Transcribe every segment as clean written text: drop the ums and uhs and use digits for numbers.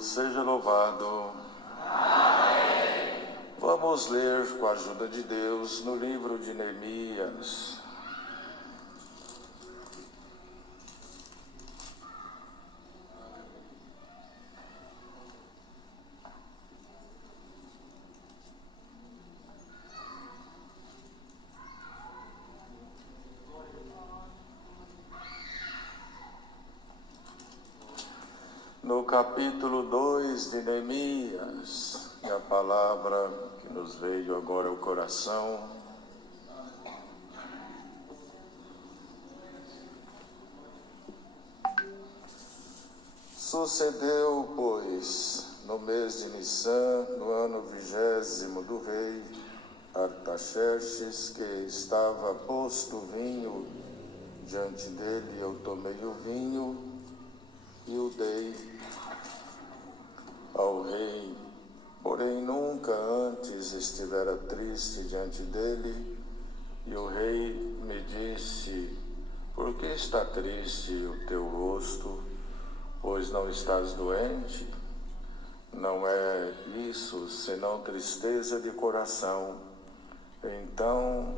Deus seja louvado. Amém. Vamos ler com a ajuda de Deus no livro de Neemias. No capítulo 2 de Neemias, a palavra que nos veio agora ao coração. Sucedeu, pois, no mês de Nissan, no ano 20º do rei Artaxerxes, que estava posto o vinho diante dele, eu tomei o vinho e o dei ao rei, porém nunca antes estivera triste diante dele. E o rei me disse: por que está triste o teu rosto, pois não estás doente? Não é isso, senão tristeza de coração. Então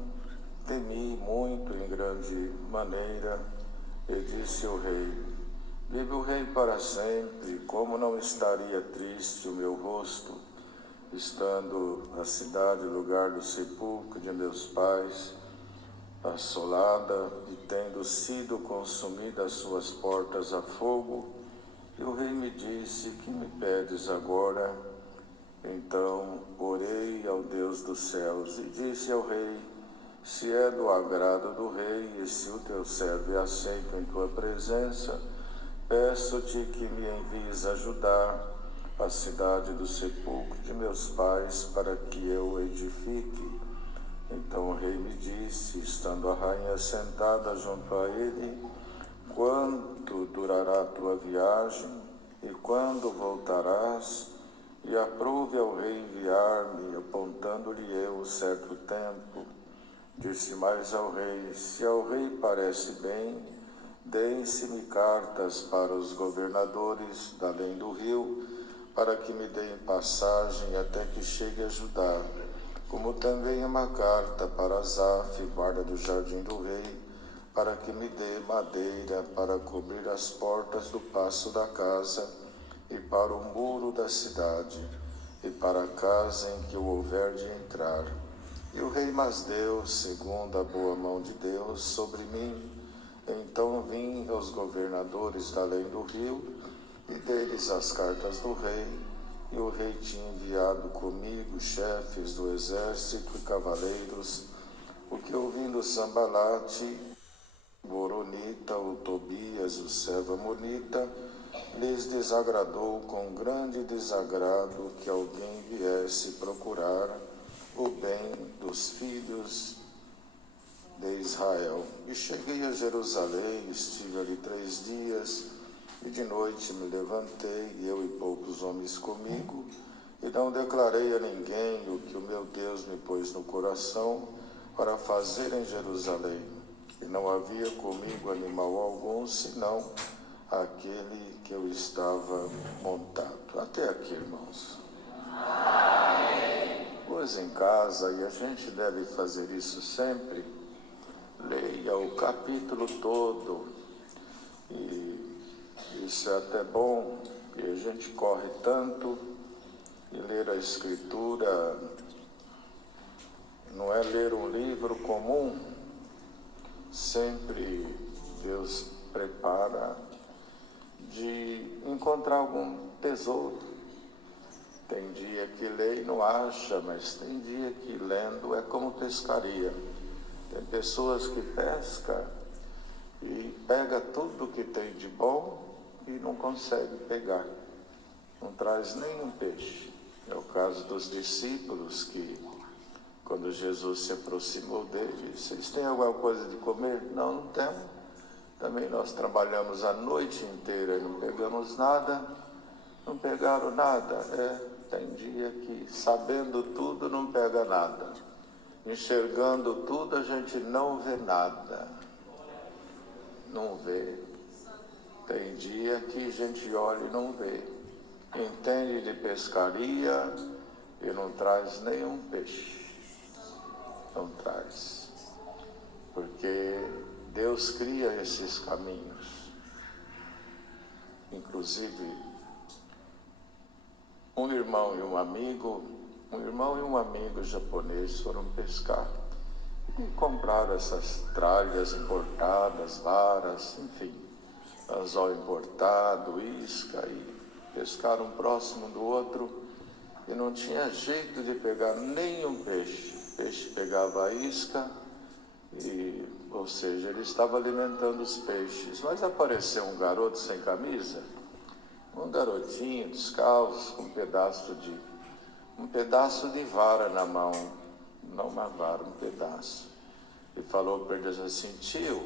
temi muito em grande maneira, e disse o rei: vive o rei para sempre, como não estaria triste o meu rosto, estando a cidade, lugar do sepulcro de meus pais, assolada e tendo sido consumidas suas portas a fogo? E o rei me disse: que me pedes agora? Então orei ao Deus dos céus e disse ao rei: se é do agrado do rei, e se o teu servo é aceito em tua presença, peço-te que me envies ajudar a cidade do sepulcro de meus pais, para que eu edifique. Então o rei me disse, estando a rainha sentada junto a ele: quanto durará a tua viagem, e quando voltarás? E aprouve ao rei enviar-me, apontando-lhe eu certo tempo. Disse mais ao rei: se ao rei parece bem, deem-se-me cartas para os governadores da além do rio, para que me deem passagem até que chegue a Judá, como também uma carta para Asaf, guarda do jardim do rei, para que me dê madeira para cobrir as portas do paço da casa, e para o muro da cidade, e para a casa em que eu houver de entrar. E o rei mas deu, segundo a boa mão de Deus, sobre mim. Então vim aos governadores da além do rio, e dei-lhes as cartas do rei. E o rei tinha enviado comigo chefes do exército e cavaleiros, o que ouvindo Sambalate, o Horonita, o Tobias, o servo Amonita, lhes desagradou com grande desagrado que alguém viesse procurar o bem dos filhos de Israel. E cheguei a Jerusalém, estive ali 3 dias, e de noite me levantei, eu e poucos homens comigo, e não declarei a ninguém o que o meu Deus me pôs no coração para fazer em Jerusalém. E não havia comigo animal algum, senão aquele que eu estava montado. Até aqui, irmãos. Pois em casa, e a gente deve fazer isso sempre, leia o capítulo todo. E isso é até bom, e a gente corre tanto, e ler a Escritura não é ler um livro comum. Sempre Deus prepara de encontrar algum tesouro. Tem dia que lê e não acha, mas tem dia que lendo é como pescaria. Tem pessoas que pescam e pega tudo que tem de bom e não consegue pegar. Não traz nenhum peixe. É o caso dos discípulos que, quando Jesus se aproximou dele, vocês têm alguma coisa de comer? Não, não temos. Também nós trabalhamos a noite inteira e não pegamos nada. Não pegaram nada. Tem dia que, sabendo tudo, não pega nada. Enxergando tudo, a gente não vê nada. Não vê. Tem dia que a gente olha e não vê. entende de pescaria e não traz nenhum peixe. Não traz. Porque Deus cria esses caminhos. Inclusive, um irmão e um amigo japoneses foram pescar e compraram essas tralhas importadas, varas, enfim, anzol importado, isca, e pescaram um próximo do outro e não tinha jeito de pegar nenhum peixe. O peixe pegava a isca, ou seja, ele estava alimentando os peixes, mas apareceu um garoto sem camisa, um garotinho descalço, com um pedaço de vara na mão, não uma vara, um pedaço, e falou para ele assim: tio,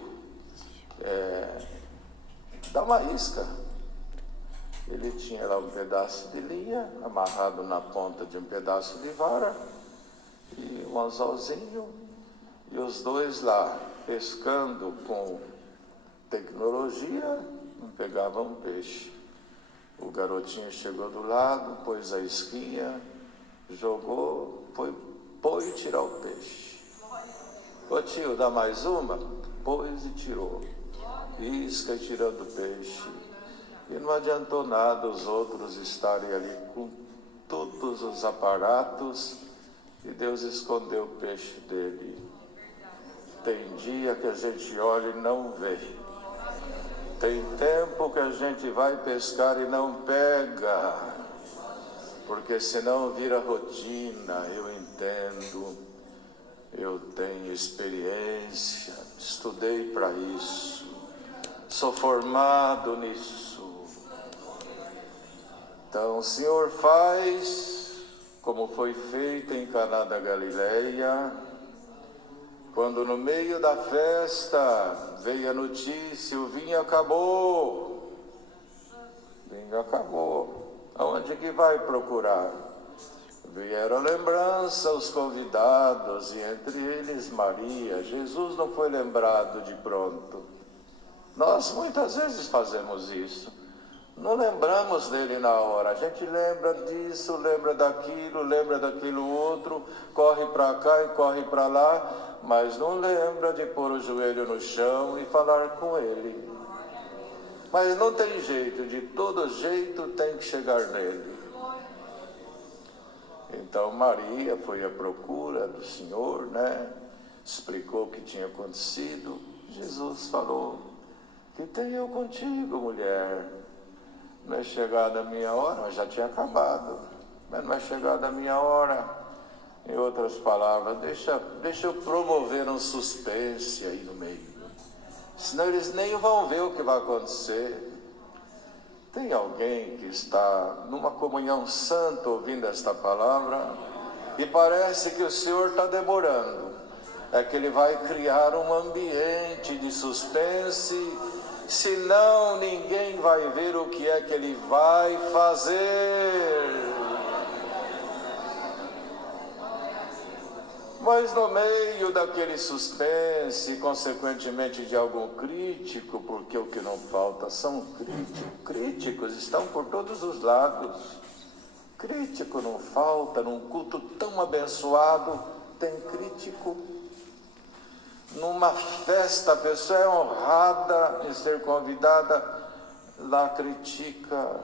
dá uma isca. Ele tinha lá um pedaço de linha amarrado na ponta de um pedaço de vara e um anzolzinho, e os dois lá pescando com tecnologia, não pegavam peixe. O garotinho chegou do lado, pôs a isquinha, jogou, foi tirar o peixe. Ô tio, dá mais uma? Pôs e tirou. Isca e tirando o peixe. E não adiantou nada os outros estarem ali com todos os aparatos e Deus escondeu o peixe dele. Tem dia que a gente olha e não vê. Tem tempo que a gente vai pescar e não pega, porque senão vira rotina. Eu entendo, eu tenho experiência, estudei para isso, sou formado nisso. Então o Senhor faz como foi feito em Caná da Galileia, quando no meio da festa veio a notícia: o vinho acabou. O vinho acabou. Aonde que vai procurar? Vieram a lembrança os convidados, e entre eles Maria. Jesus não foi lembrado de pronto. Nós muitas vezes fazemos isso. Não lembramos dele na hora. A gente lembra disso, lembra daquilo outro, corre para cá e corre para lá, mas não lembra de pôr o joelho no chão e falar com ele. Mas não tem jeito, de todo jeito tem que chegar nele. Então Maria foi à procura do Senhor, explicou o que tinha acontecido. Jesus falou: que tenho eu contigo, mulher? Não é chegada a minha hora? Mas já tinha acabado. Mas não é chegada a minha hora. Em outras palavras, deixa eu promover um suspense aí no meio. Senão eles nem vão ver o que vai acontecer. Tem alguém que está numa comunhão santa ouvindo esta palavra e parece que o Senhor está demorando. É que Ele vai criar um ambiente de suspense, senão ninguém vai ver o que é que Ele vai fazer. Mas no meio daquele suspense, consequentemente de algum crítico, porque o que não falta são críticos, estão por todos os lados. Crítico não falta, num culto tão abençoado, tem crítico. Numa festa, a pessoa é honrada em ser convidada, lá critica,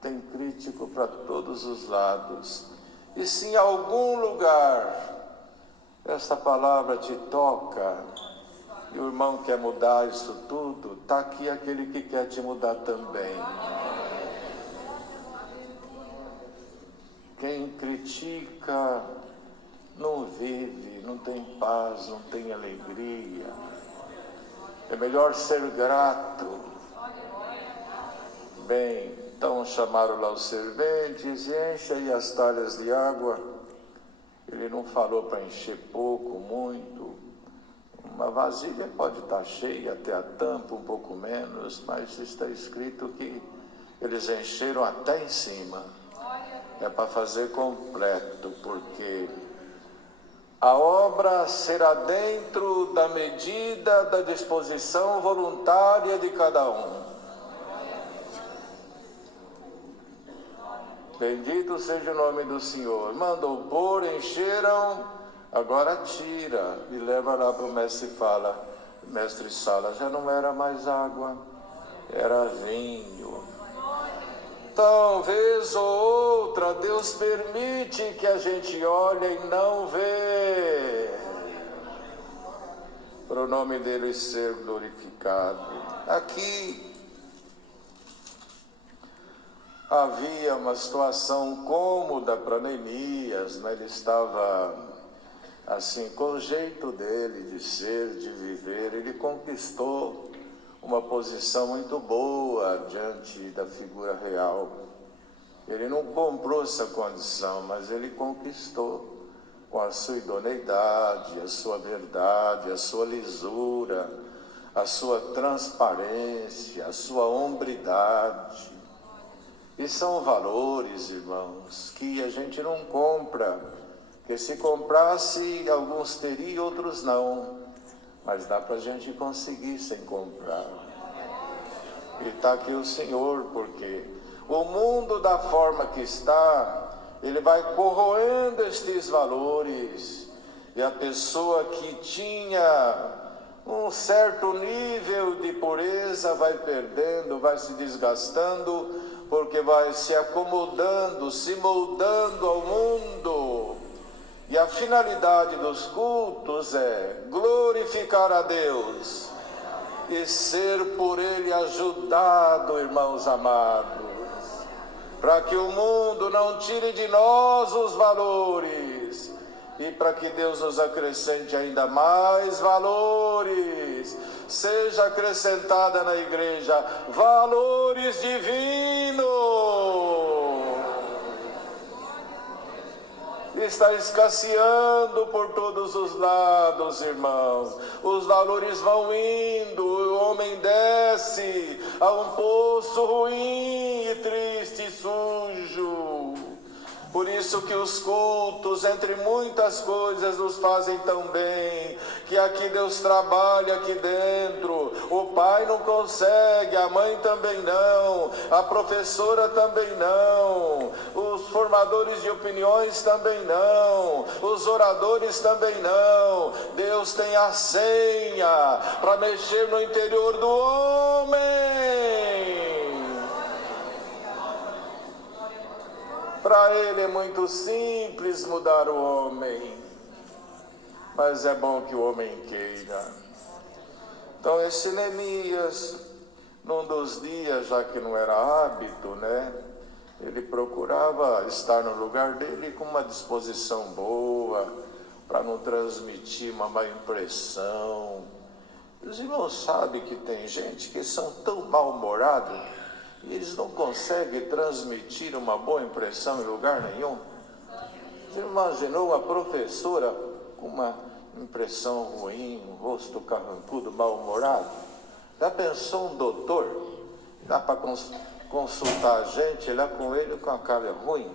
tem crítico para todos os lados. E se em algum lugar esta palavra te toca, e o irmão quer mudar isso tudo, está aqui aquele que quer te mudar também. Quem critica não vive, não tem paz, não tem alegria. É melhor ser grato. Bem, então chamaram lá os serventes e enche aí as talhas de água. Ele não falou para encher pouco, muito. Uma vasilha pode estar cheia até a tampa, um pouco menos, mas está escrito que eles encheram até em cima. É para fazer completo, porque a obra será dentro da medida da disposição voluntária de cada um. Bendito seja o nome do Senhor. Mandou pôr, encheram, agora tira e leva lá para o mestre e fala, mestre Sala, já não era mais água, era vinho. Então, vez ou outra, Deus permite que a gente olhe e não vê, para o nome dele ser glorificado. Aqui havia uma situação cômoda para Neemias, né? Ele estava assim, com o jeito dele de ser, de viver, ele conquistou uma posição muito boa diante da figura real. Ele não comprou essa condição, mas ele conquistou com a sua idoneidade, a sua verdade, a sua lisura, a sua transparência, a sua hombridade. E são valores, irmãos, que a gente não compra, que se comprasse, alguns teriam, outros não, mas dá para a gente conseguir sem comprar. E está aqui o Senhor, porque o mundo da forma que está, ele vai corroendo estes valores, e a pessoa que tinha um certo nível de pureza vai perdendo, vai se desgastando, porque vai se acomodando, se moldando ao mundo. E a finalidade dos cultos é glorificar a Deus e ser por Ele ajudado, irmãos amados, para que o mundo não tire de nós os valores e para que Deus nos acrescente ainda mais valores. Seja acrescentada na igreja valores divinos. Está escasseando por todos os lados, irmãos. Os valores vão indo, o homem desce a um poço ruim e triste e sujo. Por isso que os cultos, entre muitas coisas, nos fazem tão bem, que aqui Deus trabalha aqui dentro. O pai não consegue, a mãe também não, a professora também não, os formadores de opiniões também não, os oradores também não. Deus tem a senha para mexer no interior do homem. Para ele é muito simples mudar o homem, mas é bom que o homem queira. Então esse Neemias, num dos dias, já que não era hábito, né, ele procurava estar no lugar dele com uma disposição boa, para não transmitir uma má impressão. Os irmãos sabem que tem gente que são tão mal-humorados e eles não conseguem transmitir uma boa impressão em lugar nenhum. Você imaginou uma professora com uma impressão ruim, um rosto carrancudo, mal-humorado? Já pensou um doutor? Dá para consultar a gente lá com ele com a cara ruim?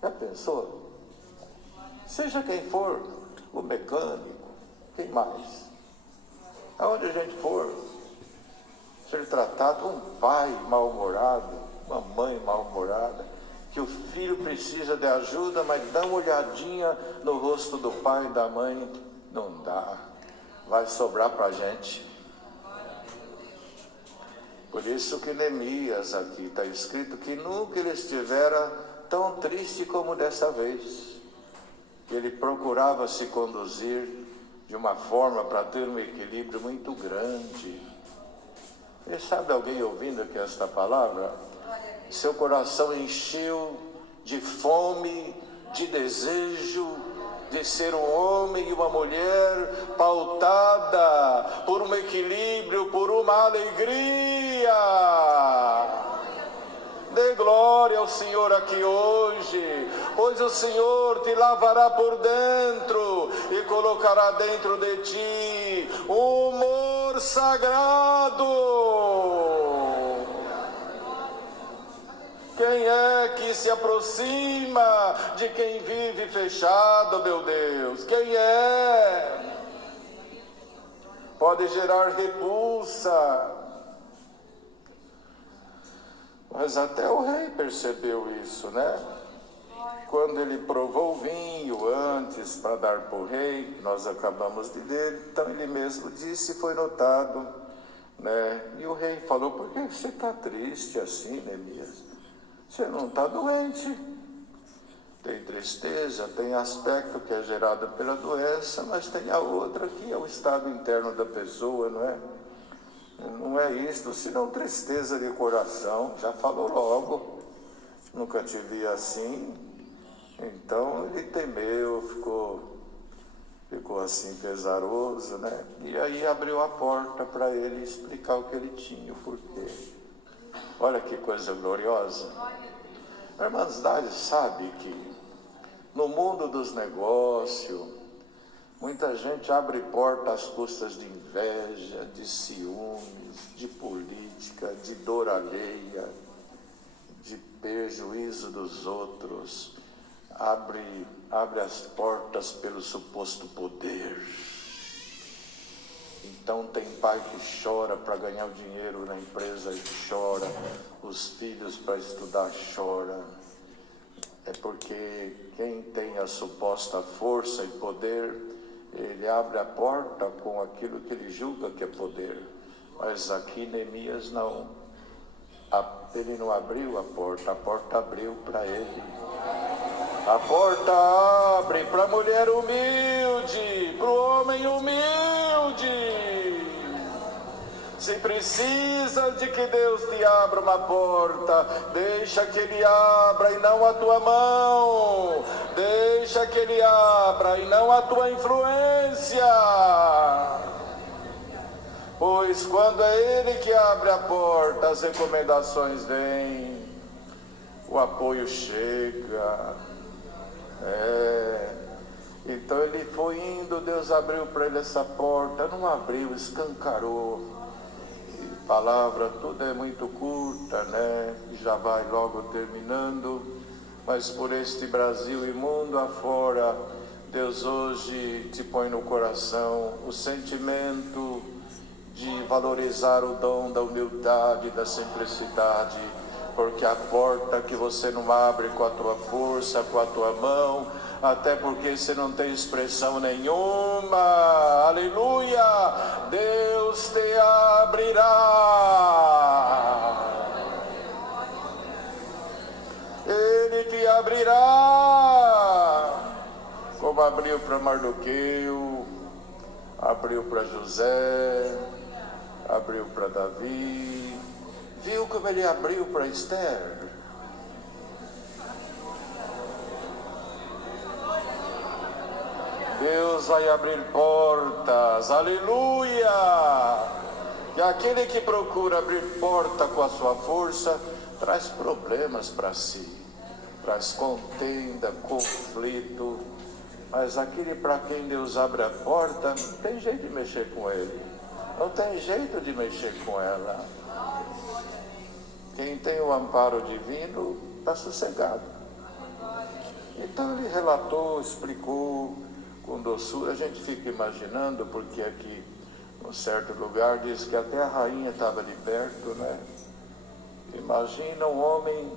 Já pensou? Seja quem for, o mecânico, quem mais? Aonde a gente for, ser tratado, um pai mal-humorado, uma mãe mal-humorada, que o filho precisa de ajuda, mas dá uma olhadinha no rosto do pai e da mãe, não dá, vai sobrar para a gente. Por isso que Neemias aqui está escrito que nunca ele estivera tão triste como dessa vez. Ele procurava se conduzir de uma forma para ter um equilíbrio muito grande. E sabe alguém ouvindo aqui esta palavra? Seu coração encheu de fome, de desejo de ser um homem e uma mulher pautada por um equilíbrio, por uma alegria. Dê glória ao Senhor aqui hoje, pois o Senhor te lavará por dentro e colocará dentro de ti um humor sagrado. Quem é que se aproxima de quem vive fechado, meu Deus? Quem é? Pode gerar repulsa. Mas até o rei percebeu isso, né? Quando ele provou o vinho antes para dar para o rei, nós acabamos de ler, então ele mesmo disse, foi notado, né? E o rei falou, por que você está triste assim, Neemias? Você não está doente. Tem tristeza, tem aspecto que é gerado pela doença, mas tem a outra que é o estado interno da pessoa, não é? Não é isto, senão tristeza de coração, já falou logo, nunca te vi assim. Então ele temeu, ficou assim pesaroso, né? E aí abriu a porta para ele explicar o que ele tinha, o porquê. Olha que coisa gloriosa. A irmandade sabe que no mundo dos negócios, muita gente abre porta às custas de inveja, de ciúmes, de política, de dor alheia, de prejuízo dos outros. Abre as portas pelo suposto poder. Então tem pai que chora para ganhar o dinheiro na empresa e chora, os filhos para estudar chora. É porque quem tem a suposta força e poder, ele abre a porta com aquilo que ele julga que é poder. Mas aqui Neemias não. Ele não abriu a porta abriu para ele. A porta abre para a mulher humilde, para o homem humilde. Se precisa de que Deus te abra uma porta, deixa que Ele abra e não a tua mão. Deixa que Ele abra e não a tua influência. Pois quando é Ele que abre a porta, as recomendações vêm, o apoio chega. Então ele foi indo, Deus abriu para ele essa porta, não abriu, escancarou. E palavra toda é muito curta, né? Já vai logo terminando, mas por este Brasil e mundo afora, Deus hoje te põe no coração o sentimento de valorizar o dom da humildade, da simplicidade, porque a porta que você não abre com a tua força, com a tua mão, até porque você não tem expressão nenhuma, aleluia, Deus te abrirá. Ele te abrirá, como abriu para Mardoqueu, abriu para José, abriu para Davi. Viu como ele abriu para Esther? Deus vai abrir portas, aleluia! E aquele que procura abrir porta com a sua força, traz problemas para si, traz contenda, conflito. Mas aquele para quem Deus abre a porta, não tem jeito de mexer com ele, não tem jeito de mexer com ela. Quem tem o amparo divino está sossegado. Então ele relatou, explicou com doçura. A gente fica imaginando, porque aqui, num certo lugar, diz que até a rainha estava ali perto, né? Imagina um homem,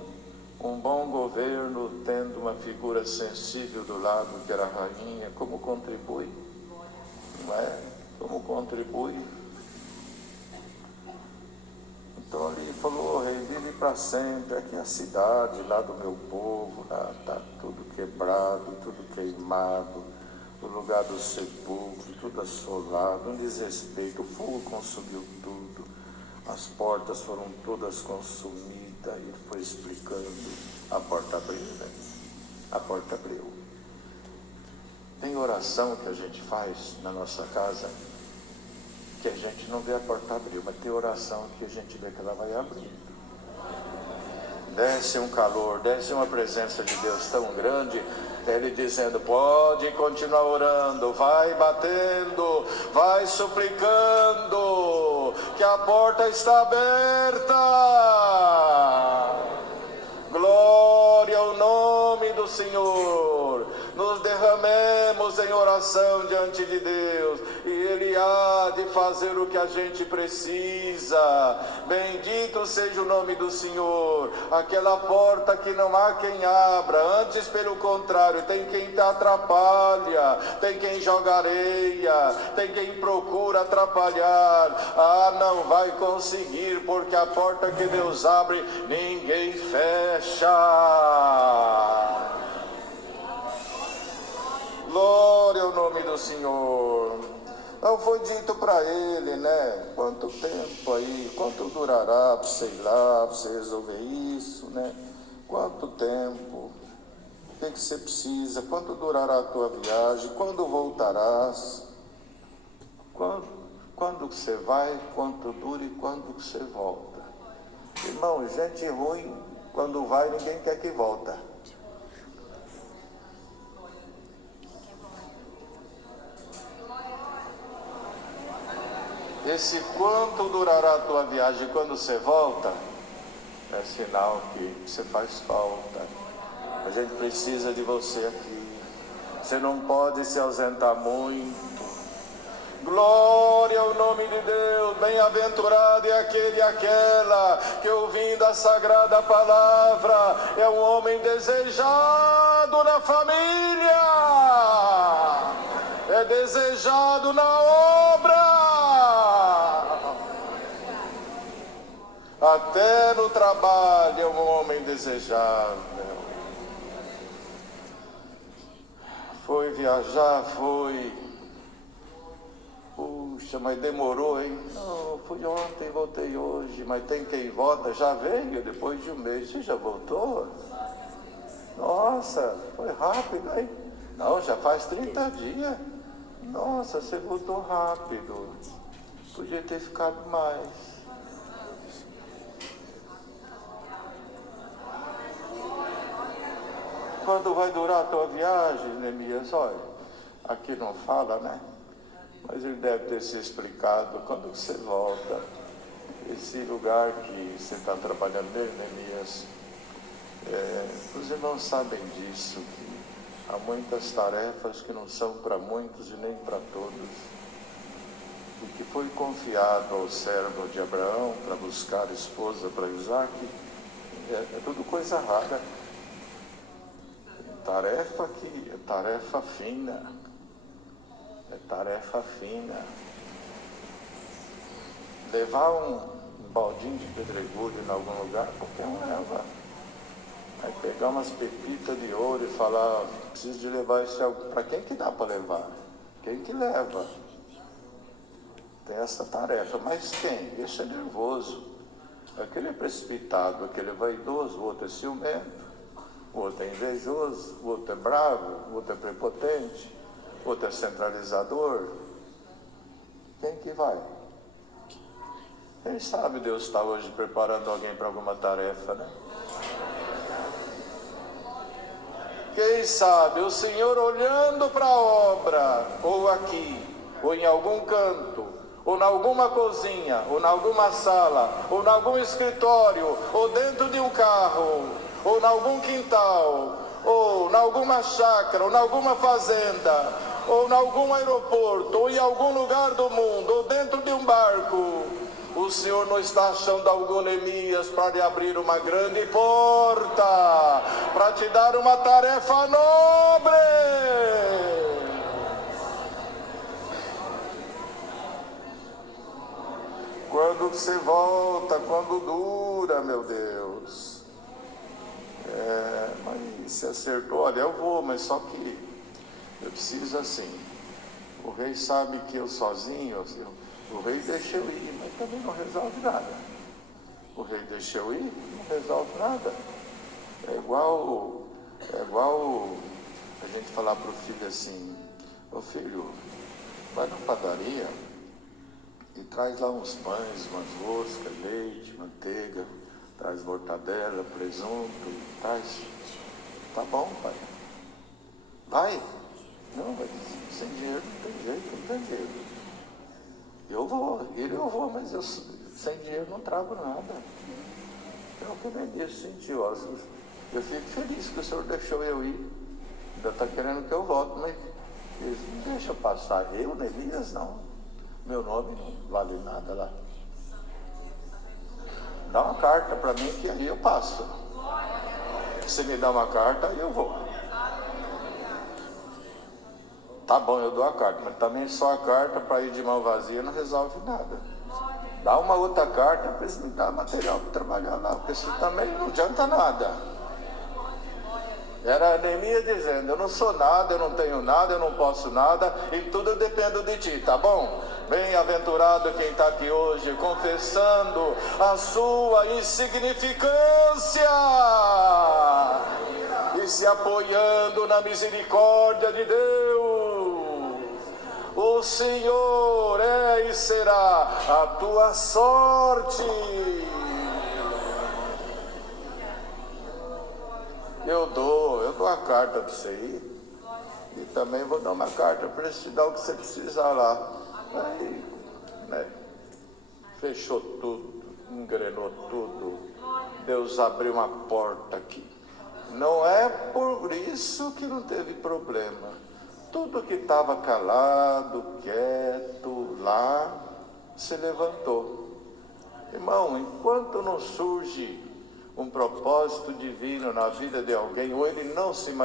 um bom governo, tendo uma figura sensível do lado, que era a rainha, como contribui, não é? Como contribui. Então ele falou, rei, vive para sempre, aqui é a cidade lá do meu povo, lá está tudo quebrado, tudo queimado, o lugar do sepulcro, tudo assolado, um desrespeito, o fogo consumiu tudo, as portas foram todas consumidas, e ele foi explicando, a porta abriu, né? A porta abriu. Tem oração que a gente faz na nossa casa, que a gente não vê a porta abrir, mas tem oração que a gente vê que ela vai abrir. Desce um calor, desce uma presença de Deus tão grande, ele dizendo, pode continuar orando, vai batendo, vai suplicando, que a porta está aberta. Glória ao nome do Senhor, nos derramemos em oração diante de Deus, e Ele há de fazer o que a gente precisa. Bendito seja o nome do Senhor. Aquela porta que não há quem abra, antes pelo contrário, tem quem te atrapalha, tem quem joga areia, tem quem procura atrapalhar. Não vai conseguir, porque a porta que Deus abre, ninguém fecha. Glória ao nome do Senhor. Não foi dito para ele, né? Quanto tempo aí, quanto durará, sei lá, para você resolver isso, né? Quanto tempo? O que você precisa? Quanto durará a tua viagem? Quando voltarás? Quando você vai? Quanto dura e quando você volta? Irmão, gente ruim, quando vai, ninguém quer que volta. Esse quanto durará a tua viagem quando você volta, é sinal que você faz falta. A gente precisa de você aqui. Você não pode se ausentar muito. Glória ao nome de Deus. Bem-aventurado é aquele e aquela que, ouvindo a sagrada palavra, é um homem desejado na família, é desejado na obra, até no trabalho é um homem desejável. Foi viajar, foi. Puxa, mas demorou, hein? Não, fui ontem, voltei hoje, mas tem quem volta, já veio depois de um mês. Você já voltou? Nossa, foi rápido, hein? Não, já faz 30 dias. Nossa, você voltou rápido. Podia ter ficado mais. Quando vai durar a tua viagem, Neemias? Olha, aqui não fala, né? Mas ele deve ter se explicado quando você volta. Esse lugar que você está trabalhando nele, Neemias, os irmãos sabem disso, que há muitas tarefas que não são para muitos e nem para todos. O que foi confiado ao servo de Abraão para buscar esposa para Isaac, é tudo coisa rara. Tarefa fina. É tarefa fina. Levar um baldinho de pedregulho em algum lugar, qualquer um leva. Aí pegar umas pepitas de ouro e falar, preciso de levar isso para quem que dá para levar? Quem que leva? Tem essa tarefa, mas quem? Deixa nervoso. Aquele é precipitado, aquele é vaidoso, o outro é ciumento, o outro é invejoso, o outro é bravo, o outro é prepotente, o outro é centralizador. Quem que vai? Quem sabe Deus está hoje preparando alguém para alguma tarefa, né? Quem sabe o Senhor olhando para a obra, ou aqui, ou em algum canto, ou em alguma cozinha, ou em alguma sala, ou em algum escritório, ou dentro de um carro, ou em algum quintal, ou em alguma chácara, ou em alguma fazenda, ou em algum aeroporto, ou em algum lugar do mundo, ou dentro de um barco, o Senhor não está achando algum Neemias para lhe abrir uma grande porta, para te dar uma tarefa nobre. Quando você volta, quando dura, meu Deus. Mas se acertou, olha, eu vou, mas só que eu preciso assim. O rei sabe que eu sozinho, o rei deixa eu ir, mas também não resolve nada. O rei deixa eu ir, não resolve nada. É igual a gente falar para o filho assim, ô filho, vai na padaria e traz lá uns pães, umas roscas, leite, manteiga, traz mortadela, presunto, traz. Tá bom, pai. Vai. Não, mas sem dinheiro não tem jeito, não tem jeito. Eu vou, mas sem dinheiro não trago nada. É o que o Neemias sentiu. Eu fico feliz que o senhor deixou eu ir. Ainda está querendo que eu volte, mas eles não deixam passar. Eu, Neemias, não. Meu nome não vale nada lá. Dá uma carta para mim que ali eu passo. Se me dá uma carta, aí eu vou. Tá bom, eu dou a carta, mas também só a carta para ir de mão vazia não resolve nada. Dá uma outra carta para eles me dar material para trabalhar lá, porque isso também não adianta nada. Era Neemias dizendo, eu não sou nada, eu não tenho nada, eu não posso nada, e tudo eu dependo de ti, tá bom? Bem-aventurado quem está aqui hoje, confessando a sua insignificância e se apoiando na misericórdia de Deus. O Senhor é e será a tua sorte. Eu dou a carta para você ir. E também vou dar uma carta para te dar o que você precisar lá. Aí, né? Fechou tudo, engrenou tudo. Deus abriu uma porta aqui. Não é por isso que não teve problema. Tudo que estava calado, quieto lá, se levantou. Irmão, enquanto não surge um propósito divino na vida de alguém, ou ele não se manifesta,